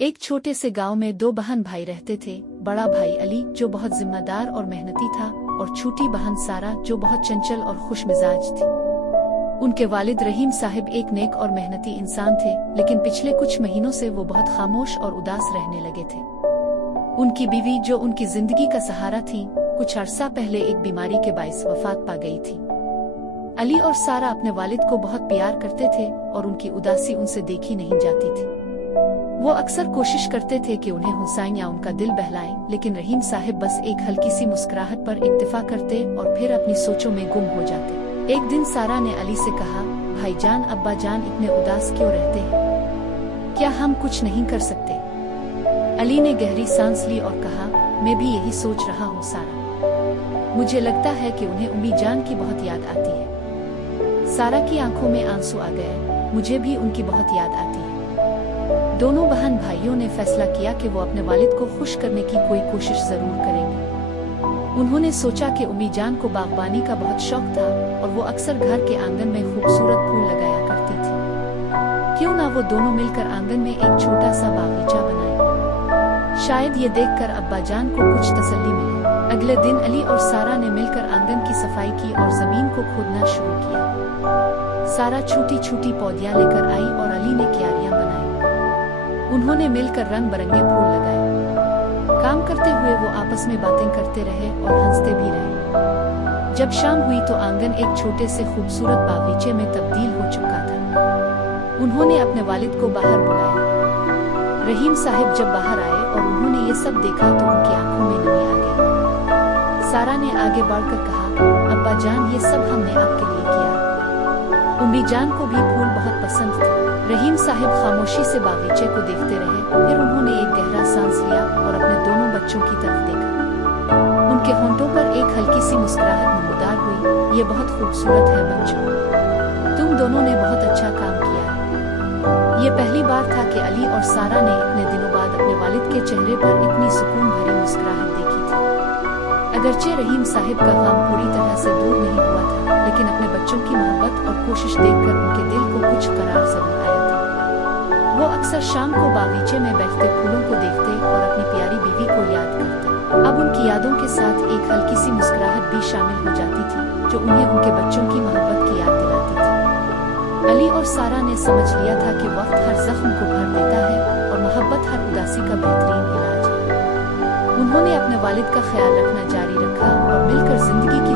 एक छोटे से गांव में दो बहन भाई रहते थे। बड़ा भाई अली जो बहुत जिम्मेदार और मेहनती था, और छोटी बहन सारा जो बहुत चंचल और खुशमिजाज थी। उनके वालिद रहीम साहब एक नेक और मेहनती इंसान थे, लेकिन पिछले कुछ महीनों से वो बहुत खामोश और उदास रहने लगे थे। उनकी बीवी जो उनकी जिंदगी का सहारा थी, कुछ अरसा पहले एक बीमारी के बाइस वफात पा गई थी। अली और सारा अपने वालिद को बहुत प्यार करते थे और उनकी उदासी उनसे देखी नहीं जाती थी। वो अक्सर कोशिश करते थे कि उन्हें हंसाएं या उनका दिल बहलाएं, लेकिन रहीम साहब बस एक हल्की सी मुस्कुराहट पर इक्तफा करते और फिर अपनी सोचों में गुम हो जाते। एक दिन सारा ने अली से कहा, भाईजान अब्बा जान इतने उदास क्यों रहते हैं? क्या हम कुछ नहीं कर सकते? अली ने गहरी सांस ली और कहा, मैं भी यही सोच रहा हूँ सारा। मुझे लगता है कि उन्हें उम्मी जान की बहुत याद आती है। सारा की आंखों में आंसू आ गए। मुझे भी उनकी बहुत याद आती है। दोनों बहन भाइयों ने फैसला किया कि वो अपने वालिद को खुश करने की कोई कोशिश जरूर करेंगे। उन्होंने सोचा कि उम्मी जान को बागबानी का बहुत शौक था और वो अक्सर घर के आंगन में खूबसूरत फूल लगाया करती थी। क्यों ना वो दोनों मिलकर आंगन में एक छोटा सा बागीचा बनाए। शायद ये देखकर अब्बा जान को कुछ तसल्ली मिले। अगले दिन अली और सारा ने मिलकर आंगन की सफाई की और जमीन को खोदना शुरू किया। सारा छोटी छोटी पौधियां लेकर आई और अली ने क्यारियां बनाई। उन्होंने मिलकर रंग बरंगे फूल लगाए। काम करते हुए वो आपस में बातें करते रहे और हंसते भी रहे। जब शाम हुई तो आंगन एक छोटे से खूबसूरत बागीचे में तब्दील हो चुका था। उन्होंने अपने वालिद को बाहर बुलाया। रहीम साहब जब बाहर आए और उन्होंने ये सब देखा तो उनकी आंखों में नमी आ गई। सारा ने आगे बढ़कर कहा, अब्बा जान ये सब हमने आपके लिए किया। उम्मी जान को भी फूल बहुत पसंद थे। रहीम साहब खामोशी से बागीचे को देखते रहे। फिर उन्होंने एक गहरा सांस लिया और अपने दोनों बच्चों की तरफ देखा। उनके होंठों पर एक हल्की सी मुस्कुराहट नमूदार हुई। ये बहुत खूबसूरत है बच्चों, तुम दोनों ने बहुत अच्छा काम किया है। ये पहली बार था कि अली और सारा ने इतने दिनों बाद अपने वालिद के चेहरे पर इतनी सुकून भरी मुस्कुराहट देखी थी। अगरचे रहीम साहब का काम पूरी तरह से दूर नहीं हुआ था, लेकिन अपने बच्चों की मोहब्बत और कोशिश देखकर उनके दिल को कुछ करार जरूर आया था। वो अक्सर शाम को बागीचे में बैठते फूलों को देखते और अपनी प्यारी बीवी को याद करते। अब उनकी यादों के साथ एक हल्की सी मुस्कुराहट भी शामिल हो जाती थी, जो उन्हें उनके बच्चों की मोहब्बत की याद दिलाती थी। अली और सारा ने समझ लिया था कि वक्त हर जख्म को भर देता है और मोहब्बत हर उदासी का बेहतरीन इलाज है। उन्होंने अपने वालिद का ख्याल रखना जारी रखा और मिलकर जिंदगी की